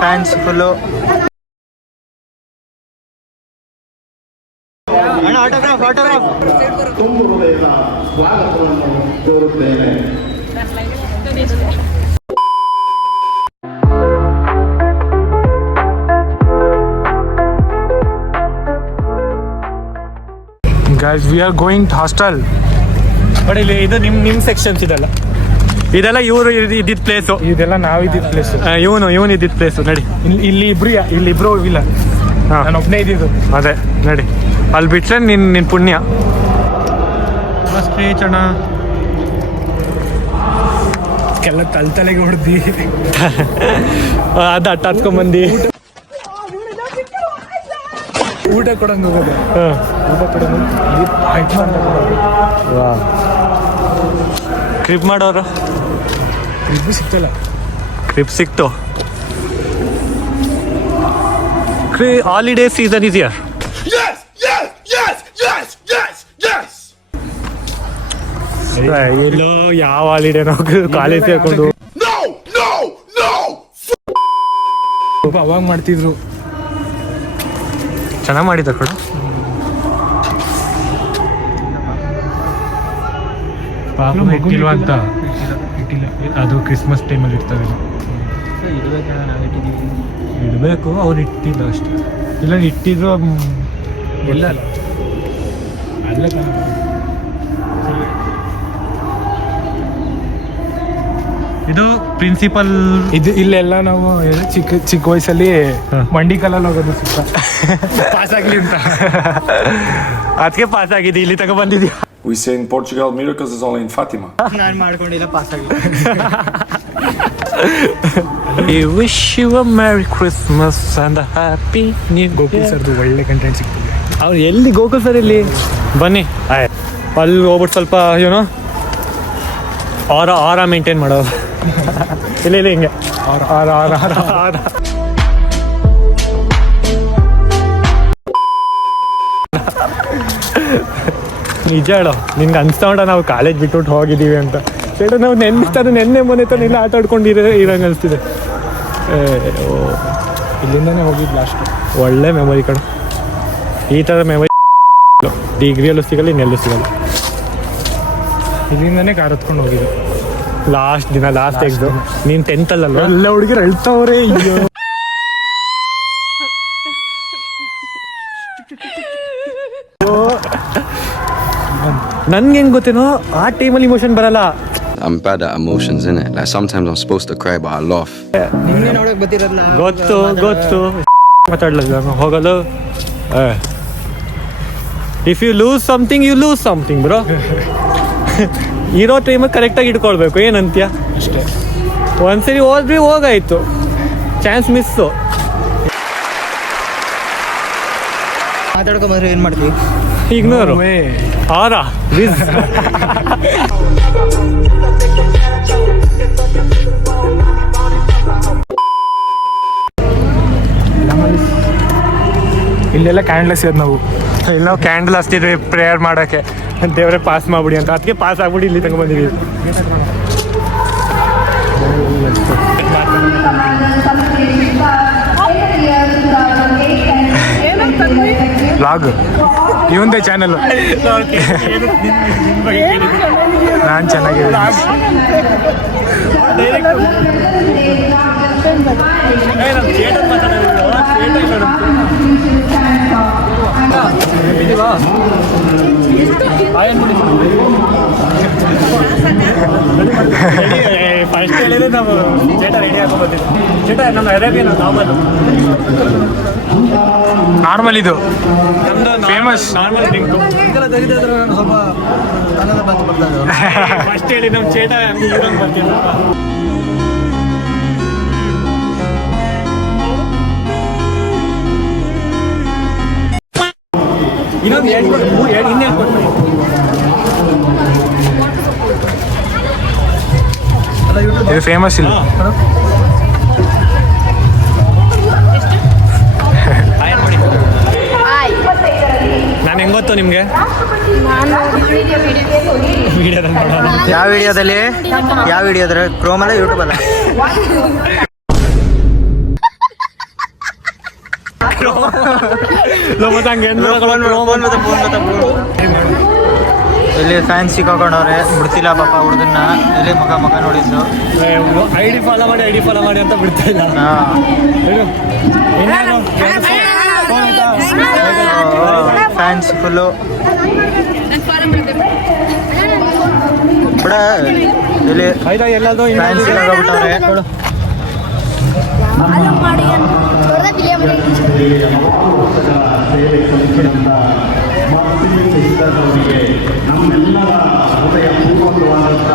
Fans full. Autograph autograph. ತುಂಬು ಹೃದಯದ ಸ್ವಾಗತವನ್ನು ಕೋರುತ್ತೇನೆ. Guys, we are going to hostel. ನೋಡಿ ಇಲ್ಲಿ ಇದು ನಿಮ್ಮ ಸೆಕ್ಷನ್ಸ್ ಇದೆಲ್ಲ ಇವರು ಇದ್ದಿದ್ದ ಪ್ಲೇಸು. ಇದೆಲ್ಲ ನಾವು ಇದ್ದಿದ್ದ ಪ್ಲೇಸ್. ಇವನು ಇದ್ದಿದ್ದ ಪ್ಲೇಸು. ನಡಿ, ಇಲ್ಲಿ ಇಬ್ರು ಹೋಗಿಲ್ಲ, ನಾನು ಒಬ್ಬನೇ ಇದ್ದಿದ್ದು. ಅದೇ ನಡಿ, ಅಲ್ಲಿ ಬಿಟ್ರೆ ನಿನ್ನ ಪುಣ್ಯ. ಮಸ್ತ್ ಚಣ ಎಲ್ಲ ತಲೆಗೆ ಹೊಡೆದಿ ಅದು ಅಟ್ಟ ಹತ್ಕೊಂಬಂದು ಊಟ ಕೊಡಂಗೆ ಹೋಗೋದು. ಊಟ ಕೊಡೋದು ಕ್ರಿಪ್ ಮಾಡೋರು ಇದು ಸಿಗ್ತಲ್ಲ. ಕ್ರಿಪ್ ಸಿಕ್ತು. Holiday season is here. ಎಲ್ಲೋ ಯಾವ ಹಾಲಿಡೇ ನಾವು ಕಾಲೇಜ್ ಸೇರ್ಕೊಂಡು ಅವಾಗ ಮಾಡ್ತಿದ್ರು. ಚೆನ್ನಾಗಿ ಮಾಡಿದ ಕಡೆ. ಇಟ್ಟಿಲ್ವಾ ಅಂತ ಇಟ್ಟಿಲ್ಲ. ಅದು ಕ್ರಿಸ್ಮಸ್ ಟೈಮಲ್ಲಿ ಇರ್ತವೆ. ಇಡಬೇಕು, ಅವ್ರು ಇಟ್ಟಿಲ್ಲ ಅಷ್ಟೇ. ಇಲ್ಲ ಇಟ್ಟಿದ್ರು ಎಲ್ಲ ಅಲ್ಲ. ಇದು ಪ್ರಿನ್ಸಿಪಲ್. ಇದು ಇಲ್ಲೆಲ್ಲ ನಾವು ಚಿಕ್ಕ ವಯಸ್ಸಲ್ಲಿ ಮಂಡಿ ಕಲ್ಲಲ್ಲಿ ಹೋಗೋದು ಸುತ್ತ ಪಾಸ್ ಆಗ್ಲಿ ಅಂತ. ಅದಕ್ಕೆ ಪಾಸ್ ಆಗಿದೆ, ಇಲ್ಲಿ ತಗೋ ಬಂದಿದ್ಯಾ. We say in Portugal, miracles is only in Fatima. ನಾನು ಮಾಡ್ಕೊಂಡಿಲ್ಲ, ಪಾಸ್ ಆಗಿದೆ. We wish you a Merry Christmas and a Happy New Year. Gokul ಸರ್ದು ಒಳ್ಳೆ ಕಂಟೆಂಟ್ ಸಿಗ್ತದೆ. ಅವ್ರು ಎಲ್ಲಿ ಗೋಕುಲ್ ಸರ್ ಇಲ್ಲಿ ಬನ್ನಿ, ಅಲ್ಲಿ ಹೋಗ್ಬಿಟ್ಟು ಸ್ವಲ್ಪ ಏನೋ ಆರ ಮೇಂಟೈನ್ ಮಾಡೋದು. ಇಲ್ಲ ಹಿಂಗೆ ಆರ ನಿಜ ಹೇಳೋ, ನಿನ್ಗೆ ಅನ್ಸ್ಕೊಂಡ ನಾವು ಕಾಲೇಜ್ ಬಿಟ್ಬಿಟ್ಟು ಹೋಗಿದ್ದೀವಿ ಅಂತ. ಸೇಟ ನಾವು ನೆನ್ನೆ ಮೊನ್ನೆ ತಾನೆ ಇಲ್ಲ ಆಟ ಆಡ್ಕೊಂಡು ಇರಂಗೆ ಅನಿಸ್ತಿದೆ. ಇಲ್ಲಿಂದನೇ ಹೋಗಿದ್ದು ಲಾಸ್ಟ್. ಒಳ್ಳೆ ಮೆಮೊರಿ ಕಣ. ಈ ಥರ ಮೆಮೊರಿ ಡಿಗ್ರಿಯಲ್ಲೂ ಸಿಗಲ್ಲ, ಇನ್ನೆಲ್ಲೂ ಸಿಗಲ್ಲ. ಇಲ್ಲಿಂದನೇ ಕಾರ್ ಹತ್ಕೊಂಡು ಹೋಗಿದ್ದು ಲಾಸ್ಟ್ ದಿನ, ಲಾಸ್ಟ್ ಎಕ್ಸಾಮ್. ನೀನು 10th ಅಲ್ಲ? ಎಲ್ಲ ಹುಡುಗಿರು ಅಳ್ತಾವ್ರೆ. ಅಯ್ಯೋ ನನ್ಗೆ ಹೆಂಗ್ ಗೊತ್ತೇನೋ, ಆ ಟೈಮಲ್ಲಿ ಇಮೋಷನ್ ಬರಲ್ಲ. I'm bad at emotions, innit? Like sometimes I'm supposed to cry, but I laugh. ಗೊತ್ತು ಮಾತಾಡ್ಲಿಲ್ಲ ಹೋಗಲು. If you lose something you lose something bro. ಇರೋ ಟೈಮಿಗೆ ಕರೆಕ್ಟಾಗಿ ಇಟ್ಕೊಳ್ಬೇಕು. ಏನಂತ್ಯ ಅಷ್ಟೇ. ಒಂದ್ಸರಿ ಹೋದ್ರಿ ಹೋಗಾಯ್ತು, ಚಾನ್ಸ್ ಮಿಸ್ಸು. ಮಾತಾಡ್ಕೊಂಬಂದ್ರೆ ಏನು ಮಾಡ್ತೀವಿ? ಇಗ್ನೋರು ಆರ ವಿಸ್. ಇಲ್ಲೆಲ್ಲ ಕ್ಯಾಂಡಲ್ ಹಚ್ಚಿದ್ ನಾವು. ಇಲ್ಲಿ ನಾವು ಕ್ಯಾಂಡಲ್ ಹಚ್ತಿದ್ವಿ ಪ್ರೇಯರ್ ಮಾಡೋಕ್ಕೆ, ದೇವರೇ ಪಾಸ್ ಮಾಡ್ಬಿಡಿ ಅಂತ. ಅದಕ್ಕೆ ಪಾಸ್ ಆಗ್ಬಿಡಿ ಇಲ್ಲಿ ತಗೊಂಡ್ಬಂದಿದ್ದೀವಿ. Vlog ಇವಂದೇ channel. ನಾನು ಚೆನ್ನಾಗಿದ್ದೀನಿ. ಫಸ್ಟ್ ಹೇಳಿದ್ರೆ ನಾವು ಚೇಟ ರೆಡಿ ಹಾಕೊಂಡ್ಬಂದಿದ್ವಿ. ಚೇಟ ನಮ್ಮ ಅರೇಬಿಯನ್ ನಾರ್ಮಲ್ ಇದು ನಮ್ದು ಫೇಮಸ್ ನಾರ್ಮಲ್ ಡ್ರಿಂಕು. ಫಸ್ಟ್ ಹೇಳಿ ನಮ್ಮ ಚೇಟ ಇರೋಂಗೆ ಬರ್ತಿದ್ರಪ್ಪ. ಇನ್ನೊಂದು ಇನ್ನೇನು ಕೊಟ್ಟು ಇದು ಫೇಮಸ್ ಇಲ್ಲ. ನಾನು ಹೆಂಗ್ ಗೊತ್ತಾ ಗೊತ್ತು ನಿಮಗೆ ಯಾವ ವಿಡಿಯೋದಲ್ಲಿ ಕ್ರೋಮಲ್ಲ ಯೂಟ್ಯೂಬಲ್ಲ ಇಲ್ಲಿ ಫ್ಯಾನ್ಸ್ ಸಿಕ್ಕಾಕೊಂಡವ್ರೆ ಬಿಡ್ತಿಲ್ಲ ಪಾಪ ಹುಡುಗನ್ನ ಇಲ್ಲಿ ಮಗ ನೋಡಿದ್ದು ಐಡಿ ಫಾಲೋ ಮಾಡಿ ಅಂತ ಬಿಡ್ತಾ ಇಲ್ಲ. ಫ್ಯಾನ್ಸ್ ಫುಲ್ಲು ಬಿಡ ಇಲ್ಲಿ ಆಯ್ತಾ ಎಲ್ಲದೋ ಫ್ಯಾನ್ಸ್ ಸಿಕ್ಕಾಕೊಂಡ್ಬಿಟ್ಟವ್ರೆ. ನಮ್ಮೆಲ್ಲರ ಹೃದಯ ಪೂರ್ವಕವಾದಂಥ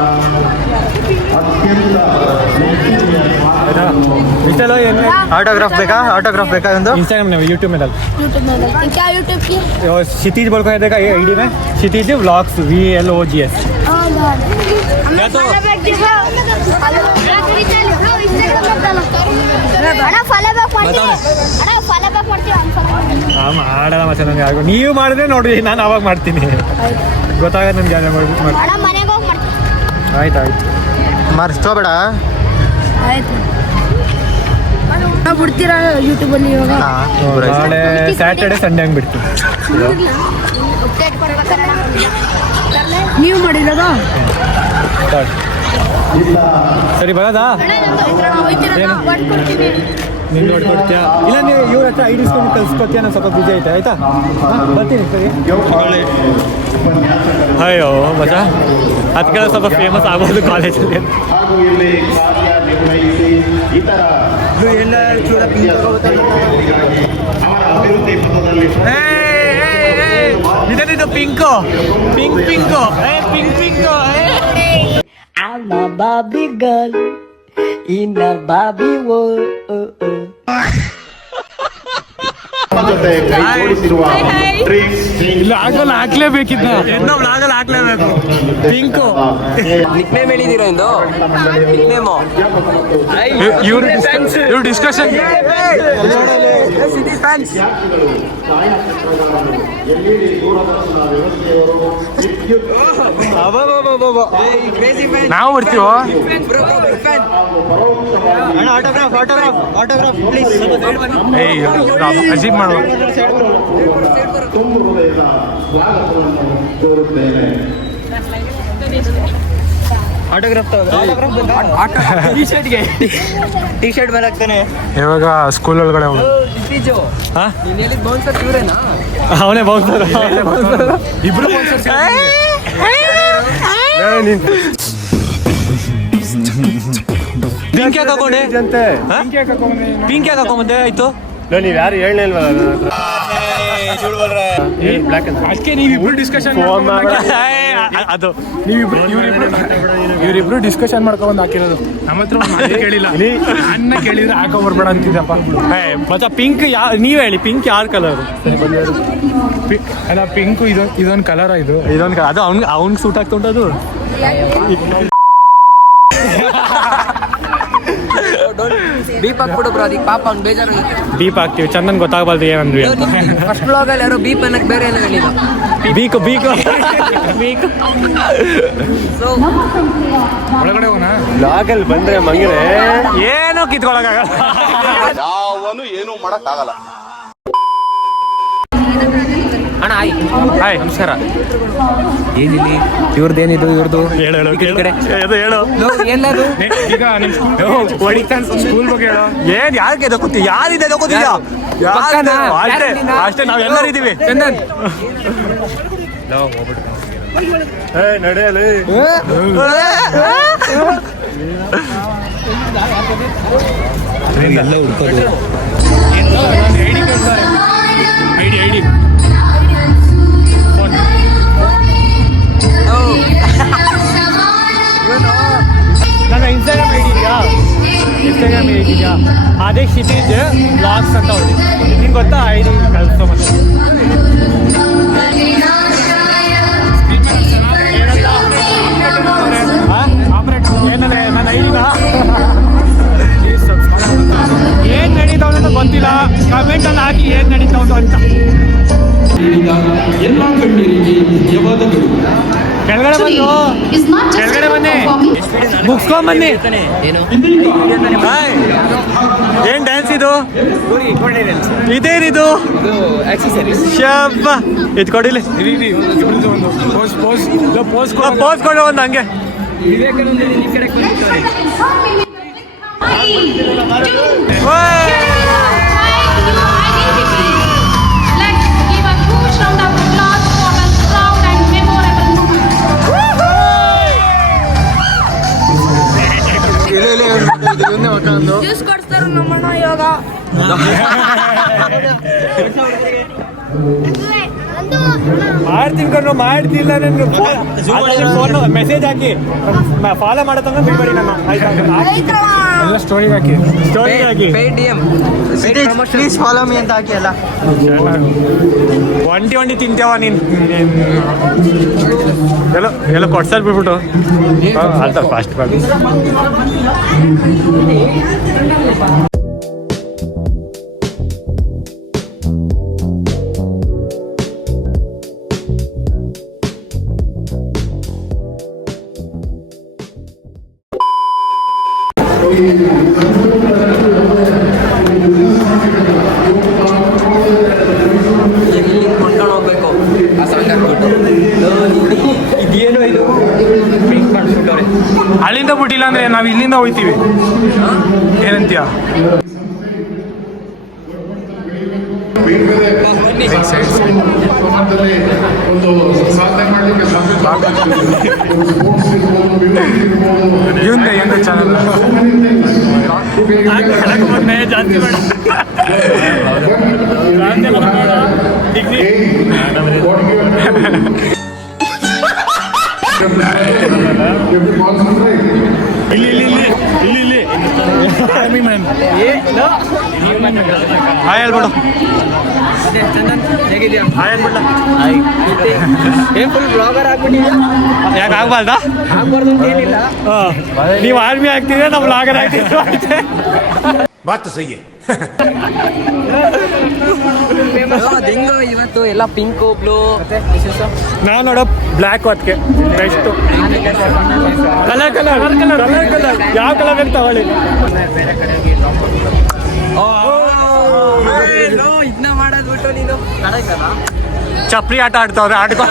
ಅತ್ಯಂತ ಆಟೋಗ್ರಾಫ್ ಬೇಕಾ ಒಂದು इंस्टाग्राम में यूट्यूब में डाल क्या यूट्यूब की क्षितिज बोल कर देखा आईडी में क्षितिज व्लॉग्स VLOGS ಮಾಡಲ್ಲ ಮತ್ತೆ ನನಗೆ ಆಗ ನೀವು ಮಾಡಿದ್ರೆ ನೋಡಿ ನಾನು ಅವಾಗ ಮಾಡ್ತೀನಿ ಗೊತ್ತಾಗ ನನಗೆ ಆಯ್ತು ಮರ್ಸ್ಕೋಬೇಡ. ಬಿಡ್ತೀರಾ ಯೂಟ್ಯೂಬಲ್ಲಿ ಇವಾಗ ನಾಳೆ ಸ್ಯಾಟರ್ಡೆ ಸಂಡೇ ಹಂಗೆ ಬಿಡ್ತೀನಿ. ನೀವು ಮಾಡಿರೋದ ಸರಿ ಬರೋದಾ ನೀನು ನೋಡ್ಕೊಡ್ತೀಯಾ ಇಲ್ಲ ನೀವು ಇವ್ರ ಹತ್ರ ಐಡಿ ಇಸ್ಕೊಂಡು ಕಳ್ಸ್ಕೊಡ್ತೀಯ ನಾನು ಸ್ವಲ್ಪ ಬಿಜಿ ಐತೆ ಆಯ್ತಾ ಬರ್ತೀನಿ ಸರಿ. ಅಯ್ಯೋ ಮಜಾ ಅದಕ್ಕೆಲ್ಲ ಸ್ವಲ್ಪ ಫೇಮಸ್ ಆಗ್ಬೋದು ಕಾಲೇಜಲ್ಲಿ. ಹಾಗೂ ಇಲ್ಲಿ ಕಾರ್ಯನಿರ್ವಹಿಸಿ ಇತರ ಅವರ ಅಭಿವೃದ್ಧಿ ಪಥದಲ್ಲಿ ಇದು pink pink I'm a Barbie girl in a Barbie world. ಜೊತೆ ಕೈ ಜೋಡಿಸಿರುವ ಇಲ್ಲ ಆಗಲ್ಲ ಹಾಕ್ಲೇಬೇಕಿದ್ನ ಆಗಲ್ಲ ಹಾಕ್ಲೇಬೇಕು ಪಿಂಕು ನಿಕ್ನೇಮ್ ಹೇಳಿದೀರಾ ಇಂದು ನಿಕ್ನೇಮು ಇವ್ರು ಡಿಸ್ಕಷನ್ ನಾವು ಬರ್ತೀವೋ ಆಟೋಗ್ರಾಫ್ ಪ್ಲೀಸ್. ಅಜೀಬ್ ಮಾಡುವ ತುಂಬು ಹೃದಯದ ಸ್ವಾಗತವನ್ನು ಕೋರುತ್ತೇನೆ. ಟಿ ಶರ್ಟ್ ಮೇಲೆ ಹಾಕ್ತಾನೆ. ಇವಾಗ ಸ್ಕೂಲ್ ಒಳಗಡೆ ನೀನ್ ಹೇಳಿದ್ ಬೌನ್ಸರ್ ಇವ್ರೇನಾ? ಅವನೇ ಬೌನ್ಸರ್ ಇಬ್ರು ಪಿಂಕ್ ಯಾಕೆ ಹಾಕೊಂಡೆ ಪಿಂಕ್ ಯಾಕೆ ಹಾಕೊಂಬಂದೆ ಆಯ್ತು ನೀವು ಯಾರು ಹೇಳಲೇ ಇಲ್ವಲ್ಲ ಅದಕ್ಕೆ ನೀವಿಬ್ರು ಡಿಸ್ಕಷನ್ ಅದು ಇವರಿಬ್ರು ಡಿಸ್ಕಷನ್ ಮಾಡ್ಕೊಂಡ್ ಹಾಕಿರೋದು. ನಮ್ಮ ಹತ್ರ ಒಂದು ಮಾತೇ ಕೇಳಿಲ್ಲ. ಅನ್ನ ಕೇಳಿದ್ರೆ ಹಾಕೋ ಬರ್ಬೇಡ ಅಂತಿದ್ದಪ್ಪ. ಮತ್ತೆ ಪಿಂಕ್ ನೀವ್ ಹೇಳಿ ಪಿಂಕ್ ಯಾರ್ ಕಲರ್ ಅಲ್ಲ ಪಿಂಕ್ ಇದೊಂದು ಕಲರ್ ಇದು ಇದೊಂದು ಅದು ಅವ್ನಿಗೆ ಸೂಟ್ ಆಗ್ತಾ ಉಂಟದು. ಬೀಪ್ ಹಾಕ್ಬಿಡು ಬ್ರೋ, ಅದಕ್ಕೆ ಪಾಪ ಅವ್ನು ಬೇಜಾರಾಗುತ್ತೆ. ಬೀಪ್ ಹಾಕ್ತಿವಿ ಚಂದನ್ ಗೊತ್ತಾಗಬಾರ್ದು ಏನಂದ್ವಿ ಅಂತ. ಫಸ್ಟ್ ಬ್ಲಾಗಲ್ಲಿ ಯಾರೋ ಬೀಪ್ ಅನ್ನಕ್ಕೆ ಬೇರೆ ಏನೋ ಹೇಳಿಲ್ಲ. ಬೀಕು ಸೊ ಒಳಗಡೆ ಹೋಗೋಣ. ಲಾಗಲ್ಲಿ ಬಂದ್ರೆ ಮಂಗಿರೆ ಏನೋ ಕಿತ್ಕೊಳಕಾಗಲ್ಲ. ಯಾವನು ಏನು ಮಾಡಕ್ಕಾಗಲ್ಲ. ಅಣ್ಣ ಹಾಯ್ ನಮಸ್ಕಾರ. ಏನಿಲ್ಲಿ ಇವ್ರದ್ದೇನಿದು ಇವ್ರದ್ದು ಹೇಳು ಎಲ್ಲದು ಈಗ ನಿಮ್ ಸ್ಕೂಲ್ ಬಗ್ಗೆ ಹೇಳೋ. ಏನ್ ಯಾರಿಗೆ ಎದಕ್ಕೋತಿ ಯಾರಿದೆ ಎದಕ್ಕೋತಿದ್ಯಾ ಅಷ್ಟೇ ನಾವೆಲ್ಲರೂ ಇದೀವಿ. ಚಂದನ್ ನಡೆಯಲಿ ಎಲ್ಲ ಹುಡ್ಕೋದು ಐಡಿ ನನ್ನ ಇನ್ಸ್ಟಾಗ್ರಾಮ್ ಐಡಿ ಇದೆಯಾ ಅದೇ ಕ್ಷಿತಿಜ್ ಬ್ಲಾಗ್ಸ್ ಅಂತ ಹೊಡಿ ನಿಂಗೆ ಗೊತ್ತಾ ಐಡಿ ಕಳ್ಸೋ ಮತ್ತೆ ಏನಂದ್ರೆ ನನ್ನ ಐಡಿನ ಏನ್ ನಡೀತಾವ ಅಂತ ಗೊತ್ತಿಲ್ಲ. ಕಮೆಂಟ್ ಅಲ್ಲಿ ಹಾಕಿ ಏನ್ ನಡೀತಾವ ಅಂತ ಕೆಳಗಡೆ ಬಂದು ಕೆಳಗಡೆ ಬನ್ನಿ ಮುಗಿಸ್ಕೊಂಡ್ ಬನ್ನಿ. ಏನ್ ಡ್ಯಾನ್ಸ್ ಇದು? ಇದೇನಿದು? ಶಬ್ಬ ಇದು ಕೊಡಿಲಿ ಪೋಸ್ ಕೊಡು ಒಂದು ಹಂಗೆ. ಜ್ಯೂಸ್ ಕೊಡ್ತಾರೆ ನಮ್ಮಣ್ಣ ಇವಾಗ. ಮಾಡ್ತೀನಿ ಕಣ್ಣು ಮಾಡ್ತಿಲ್ಲ ನಾನು ಫೋನ್ ಮೆಸೇಜ್ ಹಾಕಿ ಫಾಲೋ ಮಾಡತ್ತಂದ್ರೆ ಬಿಡ್ಬೇಡಿ ನಾನು ಆಯ್ತಾ? ಎಲ್ಲ story hockey please follow me ಅಂತ ಹಾಕಿ ಅಲ್ಲ. ಒಂಟಿ ತಿಂತೇವ ನೀನು ಎಲ್ಲ ಕೊಡ್ಸಲ್ ಬಿಟ್ಬಿಟ್ಟು ಅಲ್ತಾರೆ ಫಾಸ್ಟ್ ಬಂದು. ಕೊಂಡ್ಕೊಂಡು ಹೋಗ್ಬೇಕು ಆ ಸಾಂಗ್ ಹಾಕ್ಬಿಟ್ಟು. ಇದೇನು ಇದು ಪಿಂಕ್ ಮಾಡ್ಬಿಟ್ಟವ್ರೆ. ಅಲ್ಲಿಂದ ಬಿಟ್ಟಿಲ್ಲ ಅಂದ್ರೆ ನಾವು ಇಲ್ಲಿಂದ ಹೋಗ್ತೀವಿ. ಏನಂತೀಯ? ಇವಂದೆ ಎಂತ ಚಾನಲ್ ಜಾಸ್ತಿ ಇಲ್ಲಿ ಹಾಯ್ ಹೇಳ್ಬಿಡು. ಹಾಯ್ ಹೇಳ್ಬಿಡ್ಲ. ಏನ್ ಫುಲ್ ಬ್ಲಾಗರ್ ಆಗ್ಬಿಟ್ಟಿದ್ಯಾ? ಯಾಕೆ ಆಗ್ಬಾರ್ದಾ? ಆಗ್ಬಾರ್ದು ಅಂತ ಏನಿಲ್ಲ. ನೀವು ಆರ್ಮಿ ಆಗ್ತೀವಿ ನಾವು ಲಾಗರ್ ಆಗ್ತೀವಿ. ಹೆಂಗ ಇವತ್ತು ಎಲ್ಲ ಪಿಂಕು ಬ್ಲೂ ನಾವು ನೋಡೋ ಬ್ಲ್ಯಾಕ್ ಅದಕ್ಕೆ ಬೆಸ್ಟ್ ಕಲರ್ ಯಾವ ಕಲರ್ ಬೇಕು ತಗೊಳ್ಳಿ. ಇದನ್ನ ಮಾಡೋದ್ ಬಿಟ್ಟು ನೀನು ಚಪ್ರಿ ಆಟ ಆಡ್ತಾವ್ರೆ ಆಡ್ಕೊ.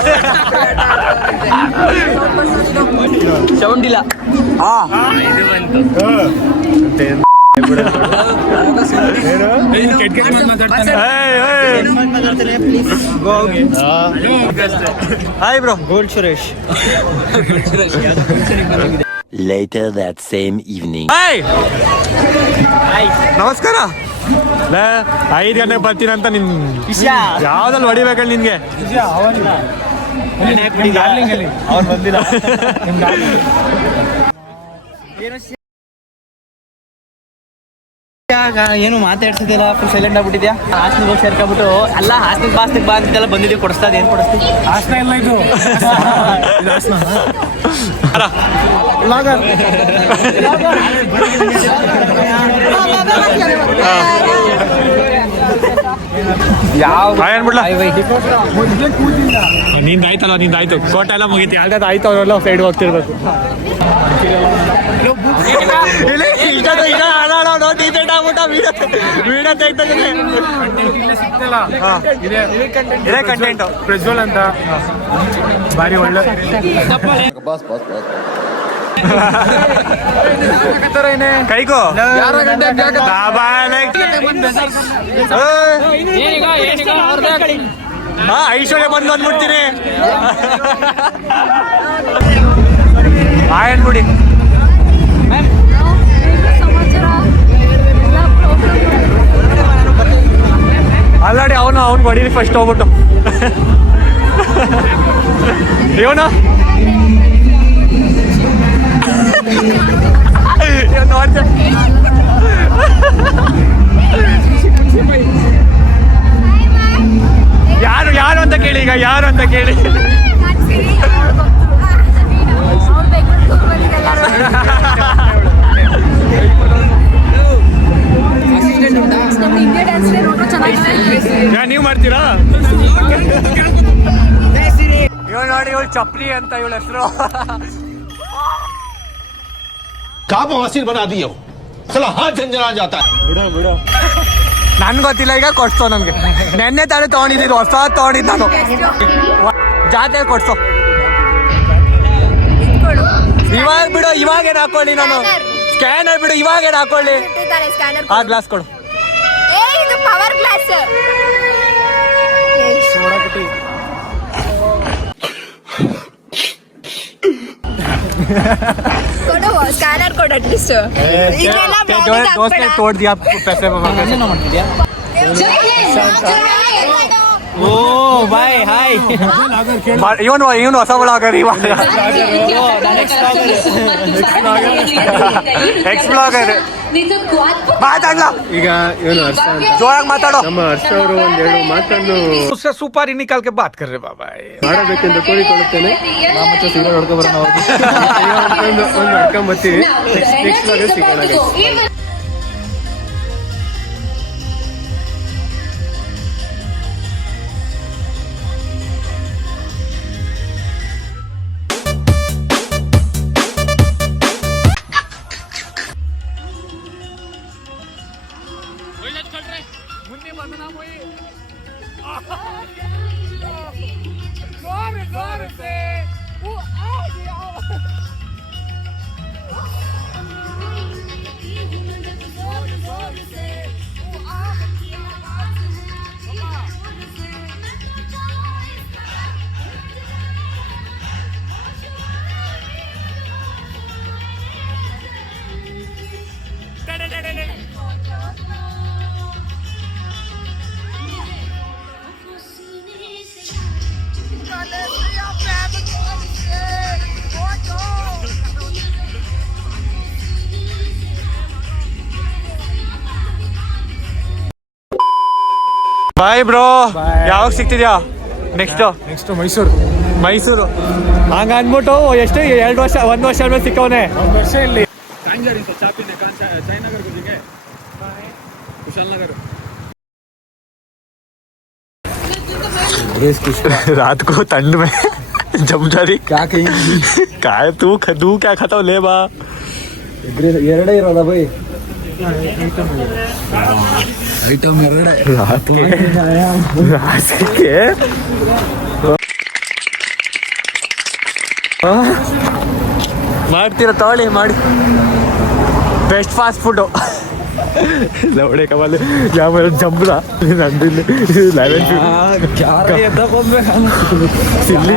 ಸೌಂಡ್ ಇಲ್ಲ. ಇದು ಬಂತು. Hi bro. Gold Suresh. Later that same evening. Hi ನಮಸ್ಕಾರ. 5 ಗಂಟೆಗೆ ಬರ್ತೀನಂತ ನಿನ್ ಯಾವ್ದಲ್ಲಿ ಹೊಡಿಬೇಕಲ್ಲ ನಿನ್ಗೆ? ಅವ್ರು ಬಂದಿಲ್ಲ. ಏನು ಮಾತಾಡ್ಸಿದಿಲ್ಲ, ಫುಲ್ ಸೈಲೆಂಟ್ ಆಗ್ಬಿಟ್ಟಿದ್ಯಾ? ಹಾಸ್ಟೆಲ್ಗೆ ಹೋಗಿ ಸೇರ್ಕೊಂಡ್ಬಿಟ್ಟು ಅಲ್ಲ ಹಾಸ್ಟೆಲ್ ಬಾಸ್ಟಿಗೆ ಬಾ ಅಂತೆಲ್ಲ ಬಂದಿದ್ದೀವಿ. ಕೊಡಿಸ್ತಾ ಏನು ಕೊಡಿಸ್ತೀವಿ? ಹಾಸನ ಎಲ್ಲ ಇದು ನಿಂದಾಯ್ತಲ್ಲ ನಿಂದಾಯ್ತು. ಕೋಟ ಎಲ್ಲ ಮುಗೀತಿ ಯಾವ್ದಾದ್ರು ಆಯ್ತು ಅವರೆಲ್ಲ ಸೈಡ್ ಹೋಗ್ತಿರ್ಬೇಕು. ಇದೇ ಕಂಟೆಂಟ್ ಪ್ರಜ್ವಲ್ ಅಂತ ಭಾರಿ ಒಳ್ಳೆ ಕೈಕೋ ಐಶ್ವರ್ಯ ಬಂದು ಅಂದ್ಬಿಡ್ತೀನಿ. ಆಯ್ಬಿಡಿ ಆಲ್ರೆಡಿ ಅವನು ಹೊಡೀರಿ ಫಸ್ಟ್ ಹೋಗ್ಬಿಟ್ಟು. ಇವನು ಯಾರು ಅಂತ ಕೇಳಿ, ಈಗ ಯಾರು ಅಂತ ಕೇಳಿ. ನೀವು ಮಾಡ್ತೀರಾ? ಚಪ್ಲಿ ಅಂತ ಇವಳ ಹೆಸರು. ಕಾಬು ಹಸಿರು ಬನಾ ದಿಯೋ ಸಲ ಹಾ ಜಂಜನ ಜಾತ. ಬಿಡು ನನ್ ಗೊತ್ತಿಲ್ಲ. ಈಗ ಕೊಡ್ಸೋ ನನ್ಗೆ. ನೆನ್ನೆ ತಾನೇ ತಗೊಂಡಿದ್ದು, ಹೊಸ ತಗೊಂಡಿದ್ದು ನಾನು. ಜಾತೆ ಕೊಡ್ಸೋ ಇವಾಗ. ಬಿಡು ಇವಾಗೇನು ಹಾಕೊಳ್ಳಿ ನಾನು. ಸ್ಕ್ಯಾನರ್ ಬಿಡು ಇವಾಗೇನು ಹಾಕೊಳ್ಳಿ. ಆ ಗ್ಲಾಸ್ ಕೊಡು. ಇದು ಪವರ್ ಗ್ಲಾಸ್. ಕೊಡು ಸ್ಕ್ಯಾನರ್ ಕೊಡು ಅಟ್ಲೀಸ್ಟ್. ತೋಡ್ ದಿಯಾ पैसे ಮಾಡ್ತಿದ್ಯಾ? ಓ ಬಾಯ್ ಹಾಯ್. ಇವನು ಹೊಸ ಬ್ಲಾಗರ್. X blogger ಮಾತಾಡ್ಲ. ಈಗ ಏನು ಹರ್ಷ ಜೋರಾಗಿ ಮಾತಾಡೋ. ನಮ್ಮ ಹರ್ಷ ಅವರು ಒಂದೆರಡು ಮಾತನ್ನು ಸೂಪರ್ ನಿಕಾಲ್ ಕೆ ಬಾತ್ ಕರ್ರೆ ಬಾಬಾ. ಮಾಡಬೇಕೆಂದು ಕೋರಿಕೊಳ್ಳುತ್ತೇನೆ. ಒಂದು ನಡ್ಕೊಂಬತ್ತೀವಿ. ನೆಕ್ಸ್ಟ್ ಸಿಗೋಣ. Bye bro. ಯಾವಾಗ ಸಿಗ್ತಿದ್ಯಾ ನೆಕ್ಸ್ಟ್ ಮೈಸೂರು. ಹಂಗ ಅಂದ್ಬಿಟ್ಟು ಎಷ್ಟು 2 ವರ್ಷ 1 ವರ್ಷ ಆದ್ಮೇಲೆ ಸಿಕ್ಕವನೆ. 1 ವರ್ಷ ಇಲ್ಲಿ. रात को ठंड में जमजारी क्या तू क्या खाता ले बा. ಎರಡೇ ಇರೋದ ಬೈ. रात के ಮಾಡ್ತೀರ ತಗೊಳ್ಳಿ ಮಾಡಿ. ಬೆಸ್ಟ್ ಫಾಸ್ಟ್ ಫುಡ್ಡು ಲವಡೆ ಕಮಾಲೆ ಯಾವ ಜಂಬುದ ನಂದು ಇಲ್ಲಿ 11 ಸಿಲ್ಲಿ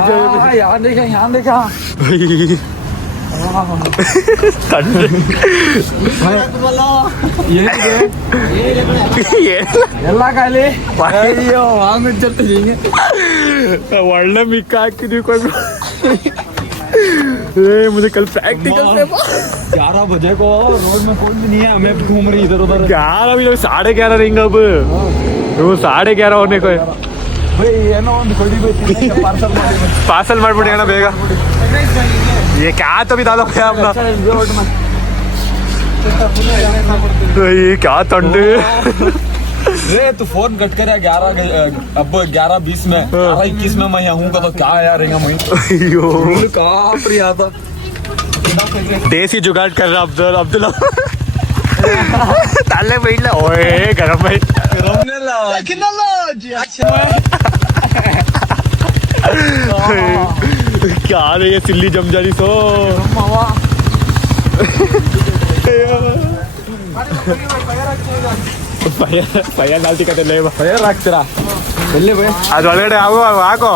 ಎಲ್ಲ ಖಾಲಿ. ಅಯ್ಯೋ ಒಳ್ಳೆ ಮಿಕ್ಕ ಹಾಕಿದ್ವಿ ಕೊಂಡು. मुझे कल प्रैक्टिकल पे 11 बजे को रोड में कौन नहीं है. मैं घूम रही इधर उधर. 11 भी 11:30 रहेंगे अब. वो 11:30 होने को है. भाई ಏನೋ ಒಂದು ಕೊಡಿ पार्सल ಮಾಡ್ಬಿಡಿ ಅಣ್ಣ ಬೇಗ. ये क्या तो भी डालो क्या अपना. ये क्या ठंड. रे तू फोन कट कर 11:20 में 11:21 में मैं यहाँ हूँ तो क्या यार मैं अयो कहाँ प्रिया था. देसी जुगाड़ कर रहा अब्दुल्ला. ताले बैठ ले. ओए गरम भाई क्या रे ये सिल्ली जम जा रही तो. ಫೈರ್ ನಾಲ್ತಿಕತೆ ಫೈರ್ ಹಾಕ್ತೀರಾ ಎಲ್ಲಿ ಬೈ. ಅದ್ರೊಳಗಡೆ ಹಾಕೋ.